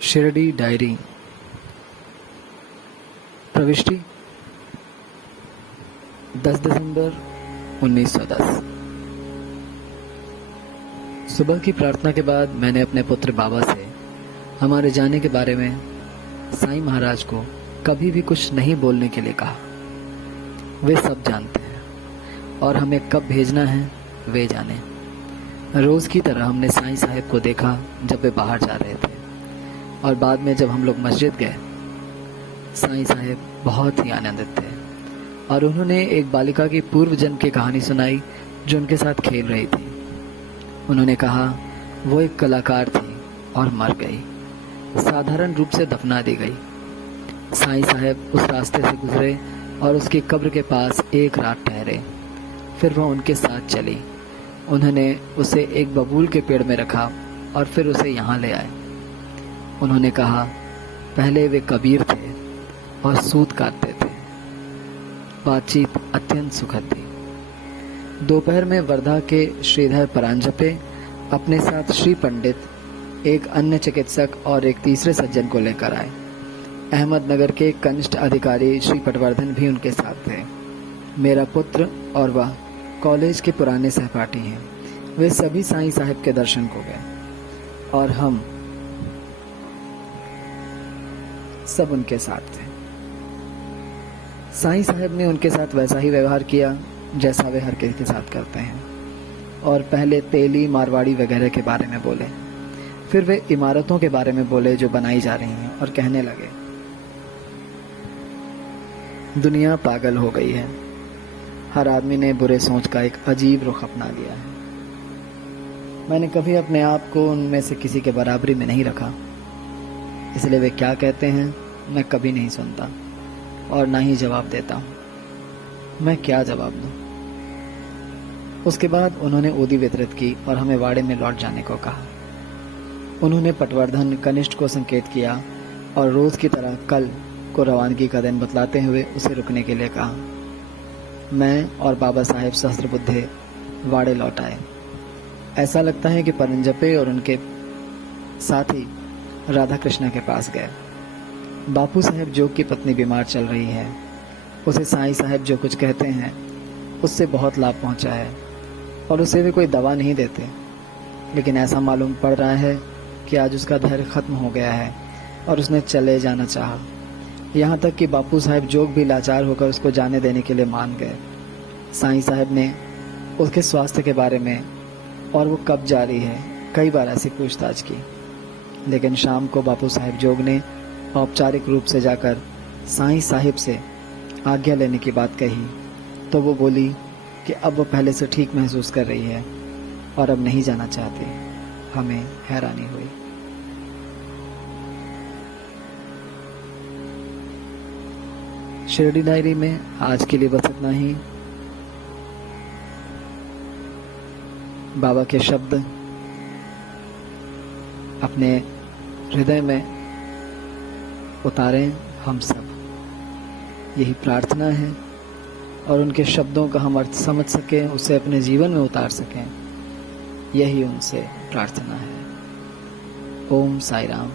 Shirdi diary. प्रविष्टि 10 दिसंबर 1910। सुबह की प्रार्थना के बाद मैंने अपने पुत्र बाबा से हमारे जाने के बारे में साईं महाराज को कभी भी कुछ नहीं बोलने के लिए कहा। वे सब जानते हैं और हमें कब भेजना है वे जाने। रोज की तरह हमने साईं साहब को देखा जब वे बाहर जा रहे थे, और बाद में जब हम लोग मस्जिद गए, साईं साहब बहुत ही आनंदित थे और उन्होंने एक बालिका की पूर्व जन्म की कहानी सुनाई जो उनके साथ खेल रही थी। उन्होंने कहा वो एक कलाकार थी और मर गई, साधारण रूप से दफना दी गई। साईं साहब उस रास्ते से गुजरे और उसकी कब्र के पास एक रात ठहरे, फिर वह उनके साथ चली। उन्होंने उसे एक बबूल के पेड़ में रखा और फिर उसे यहाँ ले आए। उन्होंने कहा पहले वे कबीर थे और सूत काटते थे। बातचीत अत्यंत सुखद थी। दोपहर में वर्धा के श्रीधर परांजपे अपने साथ श्री पंडित, एक अन्य चिकित्सक और एक तीसरे सज्जन को लेकर आए। अहमदनगर के कनिष्ठ अधिकारी श्री पटवर्धन भी उनके साथ थे। मेरा पुत्र और वह कॉलेज के पुराने सहपाठी हैं। वे सभी साईं साहब के दर्शन को गए और हम सब उनके साथ थे। साईं साहब ने उनके साथ वैसा ही व्यवहार किया जैसा वे हर किसी के साथ करते हैं, और पहले तेली, मारवाड़ी वगैरह के बारे में बोले। फिर वे इमारतों के बारे में बोले जो बनाई जा रही हैं, और कहने लगे दुनिया पागल हो गई है। हर आदमी ने बुरे सोच का एक अजीब रुख अपना लिया है। मैंने कभी अपने आप को उनमें से किसी के बराबरी में नहीं रखा, इसलिए वे क्या कहते हैं मैं कभी नहीं सुनता और ना ही जवाब देता हूँ। मैं क्या जवाब दूँ? उसके बाद उन्होंने ओदी वितरित की और हमें वाड़े में लौट जाने को कहा। उन्होंने पटवर्धन कनिष्ठ को संकेत किया और रोज की तरह कल को रवानगी का दिन बतलाते हुए उसे रुकने के लिए कहा। मैं और बाबा साहेब सहस्त्रबुद्धे वाड़े लौट आए। ऐसा लगता है कि परंजपे और उनके साथी राधा कृष्णा के पास गए। बापू साहेब जोग की पत्नी बीमार चल रही है। उसे साईं साहब जो कुछ कहते हैं उससे बहुत लाभ पहुंचा है और उसे वे कोई दवा नहीं देते, लेकिन ऐसा मालूम पड़ रहा है कि आज उसका धैर्य खत्म हो गया है और उसने चले जाना चाहा। यहाँ तक कि बापू साहब जोग भी लाचार होकर उसको जाने देने के लिए मान गए। साईं साहब ने उसके स्वास्थ्य के बारे में और वो कब जा रही है कई बार ऐसी पूछताछ की, लेकिन शाम को बापू साहब जोग ने औपचारिक रूप से जाकर साईं साहिब से आज्ञा लेने की बात कही तो वो बोली कि अब वो पहले से ठीक महसूस कर रही है और अब नहीं जाना चाहती। हमें हैरानी हुई। शिरडी डायरी में आज के लिए बस इतना ही। बाबा के शब्द अपने हृदय में उतारें हम सब, यही प्रार्थना है, और उनके शब्दों का हम अर्थ समझ सकें, उसे अपने जीवन में उतार सकें, यही उनसे प्रार्थना है। ओम साई राम।